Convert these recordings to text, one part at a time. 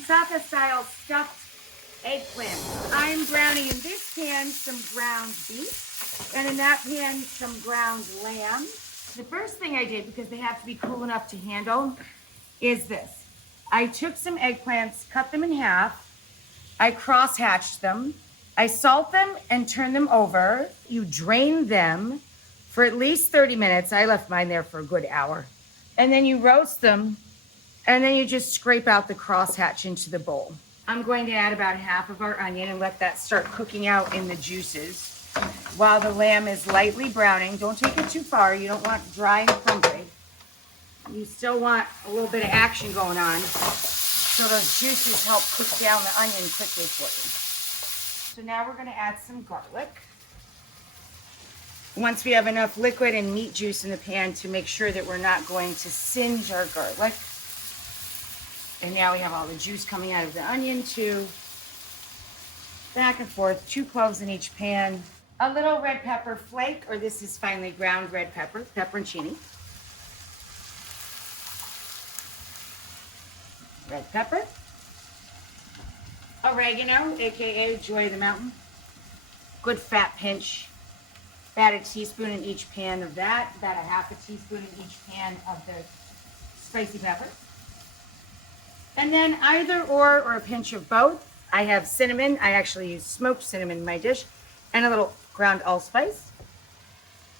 Moussaka-style stuffed eggplant. I'm browning in this pan some ground beef, and in that pan some ground lamb. The first thing I did, because they have to be cool enough to handle, is this. I took some eggplants, cut them in half, I cross-hatched them, I salt them and turn them over. You drain them for at least 30 minutes. I left mine there for a good hour. And then you roast them, and then you just scrape out the crosshatch into the bowl. I'm going to add about half of our onion and let that start cooking out in the juices while the lamb is lightly browning. Don't take it too far. You don't want dry and crumbly. You still want a little bit of action going on so those juices help cook down the onion quickly for you. So now we're going to add some garlic. Once we have enough liquid and meat juice in the pan to make sure that we're not going to singe our garlic. And now we have all the juice coming out of the onion too. Back and forth, 2 cloves in each pan. A little red pepper flake, or this is finely ground red pepper, pepperoncini. Red pepper. Oregano, aka Joy of the Mountain. Good fat pinch. About a teaspoon in each pan of that. About a half a teaspoon in each pan of the spicy pepper. And then either or a pinch of both. I have cinnamon. I actually use smoked cinnamon in my dish. And a little ground allspice.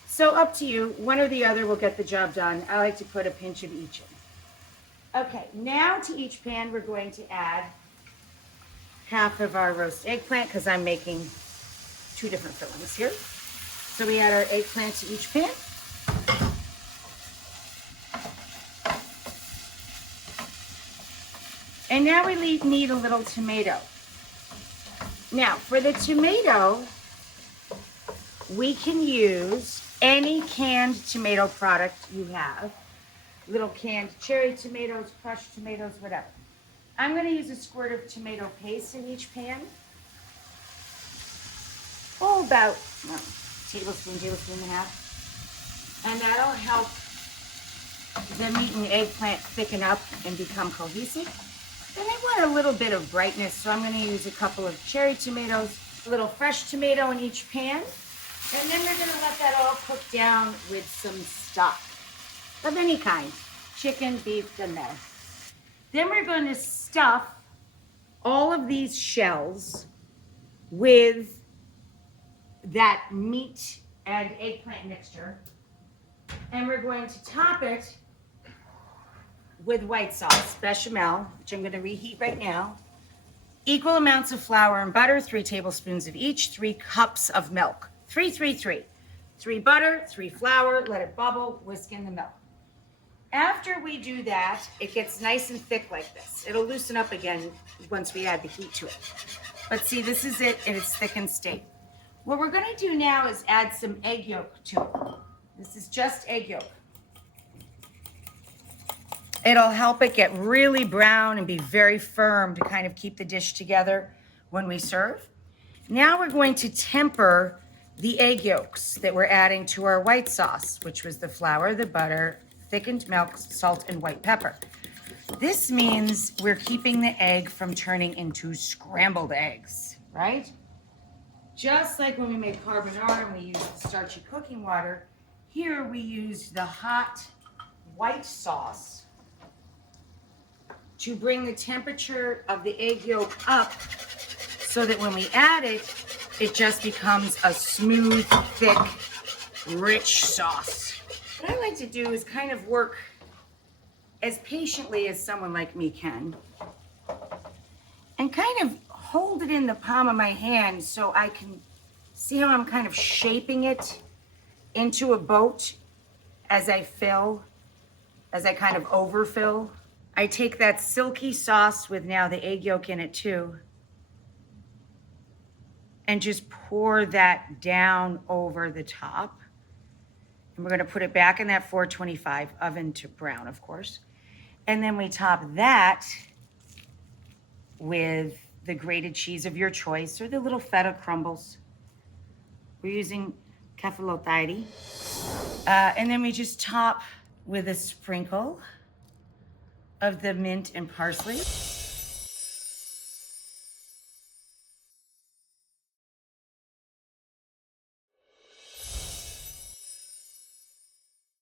So up to you. One or the other will get the job done. I like to put a pinch of each in. Okay, now to each pan we're going to add half of our roast eggplant because I'm making 2 different fillings here. So we add our eggplant to each pan. And now we need a little tomato. Now, for the tomato, we can use any canned tomato product you have. Little canned cherry tomatoes, crushed tomatoes, whatever. I'm going to use a squirt of tomato paste in each pan. Oh, about tablespoon and a half. And that'll help the meat and eggplant thicken up and become cohesive. And I want a little bit of brightness, so I'm going to use a couple of cherry tomatoes, a little fresh tomato in each pan. And then we're going to let that all cook down with some stock of any kind. Chicken, beef, doesn't matter. Then we're going to stuff all of these shells with that meat and eggplant mixture. And we're going to top it with white sauce, bechamel, which I'm going to reheat right now. Equal amounts of flour and butter, 3 tablespoons of each, 3 cups of milk. 3, 3, 3. 3 butter, 3 flour, let it bubble, whisk in the milk. After we do that, it gets nice and thick like this. It'll loosen up again once we add the heat to it. But see, this is it in its thickened state. What we're going to do now is add some egg yolk to it. This is just egg yolk. It'll help it get really brown and be very firm to kind of keep the dish together when we serve. Now we're going to temper the egg yolks that we're adding to our white sauce, which was the flour, the butter, thickened milk, salt, and white pepper. This means we're keeping the egg from turning into scrambled eggs, right? Just like when we make carbonara and we use the starchy cooking water, here we used the hot white sauce to bring the temperature of the egg yolk up so that when we add it, it just becomes a smooth, thick, rich sauce. What I like to do is kind of work as patiently as someone like me can and kind of hold it in the palm of my hand so I can see how I'm kind of shaping it into a boat as I fill, as I kind of overfill. I take that silky sauce with now the egg yolk in it too and just pour that down over the top. And we're going to put it back in that 425 oven to brown, of course. And then we top that with the grated cheese of your choice or the little feta crumbles. We're using kefalotairi. And then we just top with a sprinkle of the mint and parsley.